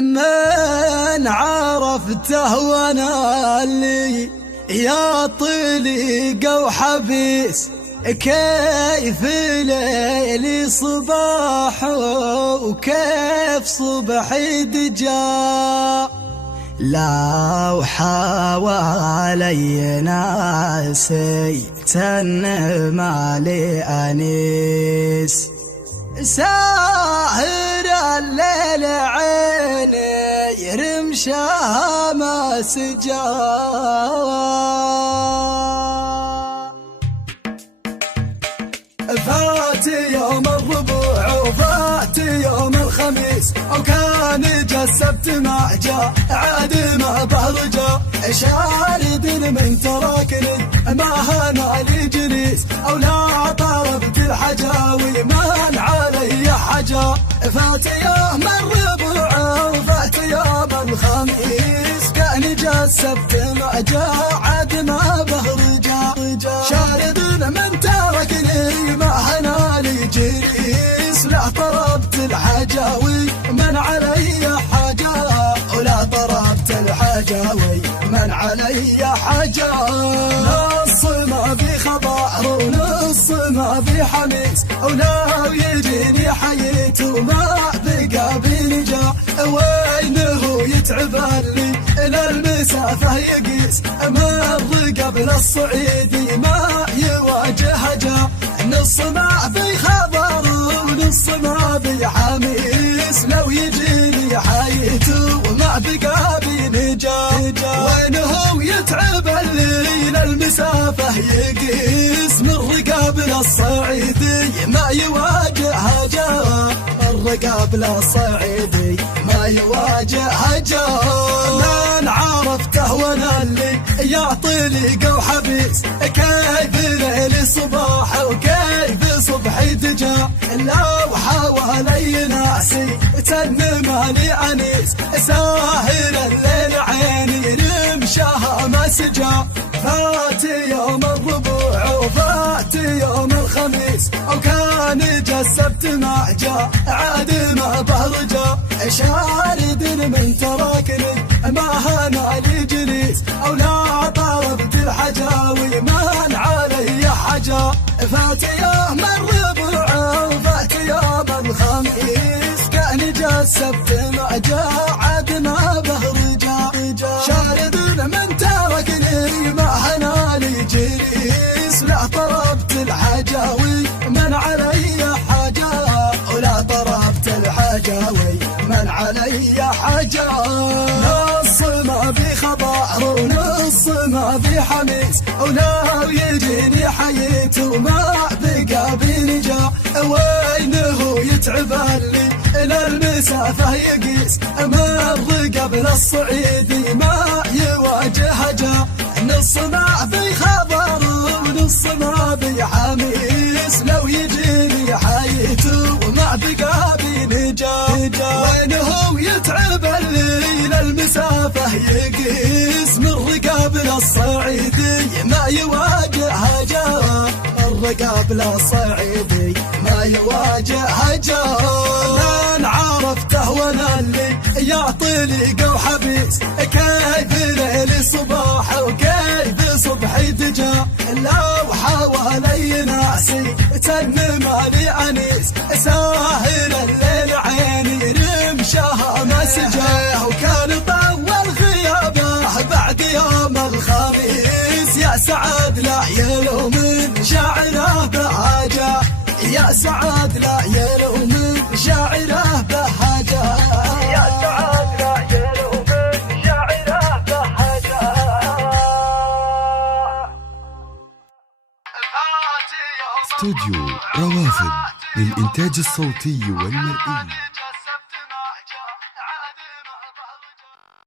من عرفته وانا اللي يا طليق وحبيس، كيف ليلي صباح وكيف صبحي دجا. لو حوالي ناسي ما لي أنيس، ساهر الليل عيني رمشها ما سجا. فات يوم الربوع وفات يوم الخميس، وكان جا السبت ما جا عاد ما برجع. شارد من تراكني ما هنا لي جليس، او لا طلبت الحجاوي ما علي حجا. فات يوم الربوع وفات يوم الخميس، كان جا السبت ما جا عاد ما برجع. شارد من تركني ما هنا لي جليس، لا طلبت الحجاوي من علي حاجة، ولا طلبت الحجاوي من علي حاجة. نص ما في خضار ونص ما في حميس، ولو يجيني حييت وما بقى بنجا. وينه يتعب اللي إلى المسافة يقيس، مر قبل الصعيدي ما يواجه جا. نص ما في خضار ونص ما في حميس، لو يجيني حييت وما بقى بنجا. وينه يتعب الليل المسافة يقيس، من قبل الصعيدي ما يواجه جا. قبل الصعيدي ما يواجه جا. من عرفته وانا اللي يا طليق وحبيس، كيف ليلي صباح وكيف صبحي دجا. لو حوالي ناسي مالي أنيس، ساهر الليل عيني رمشها ما سجا. فات يوم الربوع وفات يوم الخميس، وكان جا السبت ما جا عاد ما برجع. شارد من تراكني ما هنا لي جليس، او لا طلبت الحجاوي ما علي حجا. فات يوم الربوع وفات يوم الخميس، كان جا السبت ما جا عاد ما برجع. شارد من تركني ما هنا لي جليس، لا طلبت الحجاوي من علي حاجة، ولا طلبت الحجاوي من علي حاجة. نص ما في خضار ونص ما في حميس، ولو يجيني حييت وما بقى بنجا. وينه يتعب اللي إلى المسافة يقيس، مر قبل الصعيدي ما يواجه جا. نص ما في خضار ونص ما في حميس، لو يجيني حييت وما بقى بنجا. وينه يتعب الليل المسافة يقيس، من قبل الصعيدي ما يواجه جا. قبل الصعيدي ما يواجه جا. من عرفته وانا اللي يا طليق وحبيس، كيف ليلي صباح وكيف صبحي دجا. لو حوالي ناسي مالي أنيس، ساهر الليل عيني رمشها ما سجا. وكان طول غيابه بعد يوم الخميس، يا سعد لا يلوم شاعره بهاجة، يا سعد لا يلوم شاعره بهاجة، يا سعد لا يلوم شاعره بهاجة. استوديو روافد للإنتاج الصوتي والمرئي.